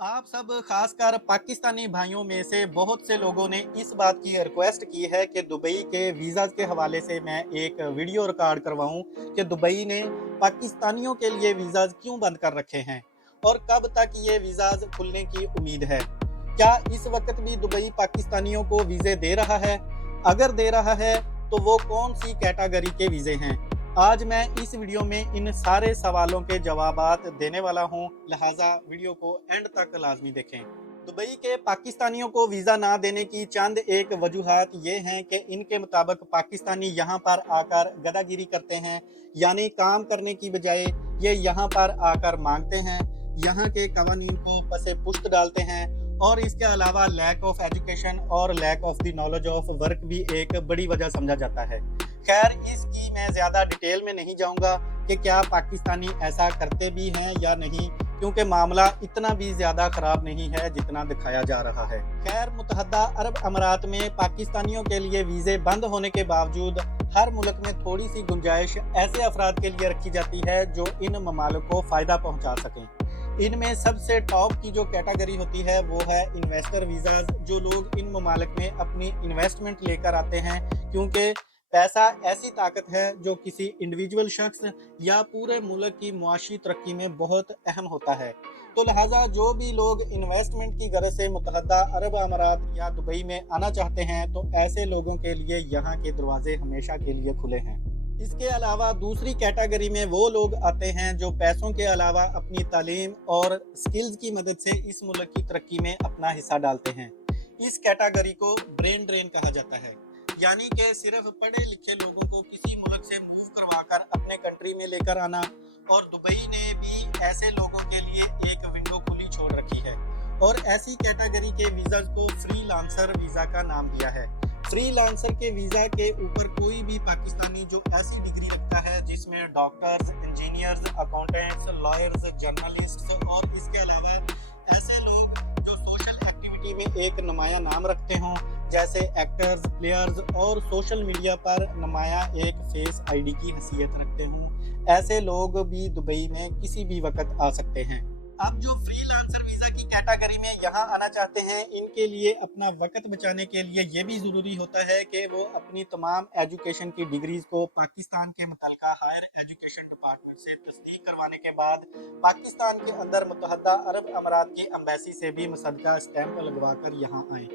आप सब खासकर पाकिस्तानी भाइयों में से बहुत से लोगों ने इस बात की रिक्वेस्ट की है कि दुबई के वीज़ाज़ के हवाले से मैं एक वीडियो रिकॉर्ड करवाऊं कि दुबई ने पाकिस्तानियों के लिए वीज़ाज़ क्यों बंद कर रखे हैं और कब तक ये वीज़ाज़ खुलने की उम्मीद है। क्या इस वक्त भी दुबई पाकिस्तानियों को वीज़े दे रहा है? अगर दे रहा है तो वो कौन सी कैटेगरी के वीज़े हैं? आज मैं इस वीडियो में इन सारे सवालों के जवाबात देने वाला हूं, लिहाजा वीडियो को एंड तक लाजमी देखें। दुबई के पाकिस्तानियों को वीज़ा ना देने की चंद एक वजूहात ये हैं कि इनके मुताबिक पाकिस्तानी यहाँ पर आकर गदागिरी करते हैं, यानी काम करने की बजाय ये यहाँ पर आकर मांगते हैं, यहाँ के कवानीन को पसे पुश्त डालते हैं और इसके अलावा लैक ऑफ एजुकेशन और lack of the knowledge of work भी एक बड़ी वजह समझा जाता है। खैर, इसकी मैं ज़्यादा डिटेल में नहीं जाऊंगा कि क्या पाकिस्तानी ऐसा करते भी हैं या नहीं, क्योंकि मामला इतना भी ज़्यादा ख़राब नहीं है जितना दिखाया जा रहा है। खैर, मुत्तहदा अरब अमारात में पाकिस्तानियों के लिए वीज़े बंद होने के बावजूद हर मुल्क में थोड़ी सी गुंजाइश ऐसे अफराद के लिए रखी जाती है जो इन ममालिक को फ़ायदा पहुँचा सकें। इनमें सबसे टॉप की जो कैटेगरी होती है वो है इन्वेस्टर वीज़ाज़, जो लोग इन ममालिक में अपनी इन्वेस्टमेंट लेकर आते हैं, क्योंकि पैसा ऐसी ताकत है जो किसी इंडिविजुअल शख्स या पूरे मुल्क की मुआशी तरक्की में बहुत अहम होता है। तो लिहाजा जो भी लोग इन्वेस्टमेंट की गरज से मुत्तहदा अरब अमारात या दुबई में आना चाहते हैं, तो ऐसे लोगों के लिए यहाँ के दरवाजे हमेशा के लिए खुले हैं। इसके अलावा दूसरी कैटेगरी में वो लोग आते हैं जो पैसों के अलावा अपनी तालीम और स्किल्स की मदद से इस मुल्क की तरक्की में अपना हिस्सा डालते हैं। इस कैटेगरी को ब्रेन ड्रेन कहा जाता है, यानी कि सिर्फ पढ़े लिखे लोगों को किसी मुल्क से मूव करवाकर अपने कंट्री में लेकर आना। और दुबई ने भी ऐसे लोगों के लिए एक विंडो खुली छोड़ रखी है और ऐसी कैटेगरी के वीज़ा को फ्रीलांसर वीज़ा का नाम दिया है। फ्रीलांसर के वीज़ा के ऊपर कोई भी पाकिस्तानी जो ऐसी डिग्री रखता है जिसमें doctors, engineers, accountants, lawyers, journalists और इसके अलावा ऐसे लोग जो सोशल एक्टिविटी में एक नुमाया नाम रखते हों, जैसे एक्टर्स, प्लेयर्स और सोशल मीडिया पर नुमाया एक फेस आईडी की हैसियत रखते हों, ऐसे लोग भी दुबई में किसी भी वक्त आ सकते हैं। अब जो फ्रीलांसर वीज़ा की कैटेगरी में यहाँ आना चाहते हैं, इनके लिए अपना वक्त बचाने के लिए ये भी ज़रूरी होता है कि वो अपनी तमाम एजुकेशन की डिग्रीज़ को पाकिस्तान के मुतल्लिका हायर एजुकेशन डिपार्टमेंट से तस्दीक करवाने के बाद पाकिस्तान के अंदर मुत्तहदा अरब अमारात की एम्बेसी से भी मुसद्दका स्टैंप लगवा कर यहाँ आएँ,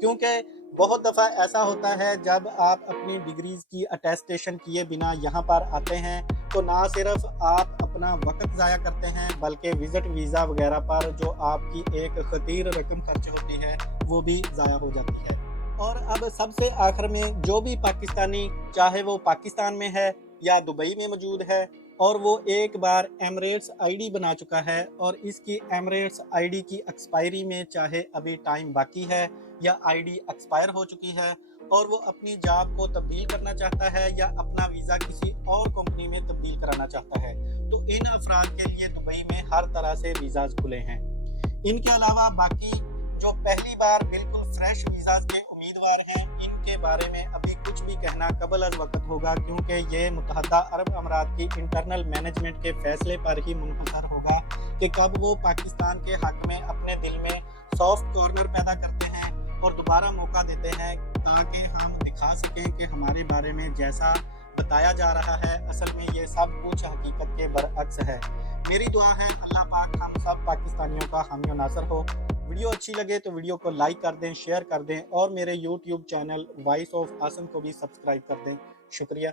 क्योंकि बहुत दफ़ा ऐसा होता है जब आप अपनी डिग्रीज़ की अटेस्टेशन किए बिना यहाँ पर आते हैं तो ना सिर्फ आप अपना वक्त ज़ाया करते हैं, बल्कि विज़िट वीज़ा वगैरह पर जो आपकी एक खतीर रकम खर्च होती है वो भी ज़ाया हो जाती है। और अब सबसे आखिर में जो भी पाकिस्तानी, चाहे वो पाकिस्तान में है या दुबई में मौजूद है, और वो एक बार एमरेट्स आईडी बना चुका है और इसकी एमरेट्स आईडी की एक्सपायरी में चाहे अभी टाइम बाकी है या आईडी एक्सपायर हो चुकी है और वो अपनी जॉब को तब्दील करना चाहता है या अपना वीज़ा किसी और कंपनी में तब्दील कराना चाहता है, तो इन अफराद के लिए दुबई में हर तरह से वीज़ाज खुले हैं। इनके अलावा बाकी जो पहली बार बिल्कुल फ्रेश वीज़ाज के उम्मीदवार हैं, इनके बारे में अभी कुछ भी कहना कबल अज़ वक्त होगा, क्योंकि ये मुत्तहदा अरब अमारात की इंटरनल मैनेजमेंट के फैसले पर ही मुनहसर होगा कि कब वो पाकिस्तान के हक़ में अपने दिल में सॉफ्ट कॉर्नर पैदा करते हैं और दोबारा मौका देते हैं, ताकि हम दिखा सकें कि हमारे बारे में जैसा बताया जा रहा है असल में ये सब कुछ हकीकत के बरअक्स है। मेरी दुआ है अल्लाह पाक हम सब पाकिस्तानियों का हामी नासर हो। वीडियो अच्छी लगे तो वीडियो को लाइक कर दें, शेयर कर दें और मेरे YouTube channel voice of Assam को भी सब्सक्राइब कर दें। शुक्रिया।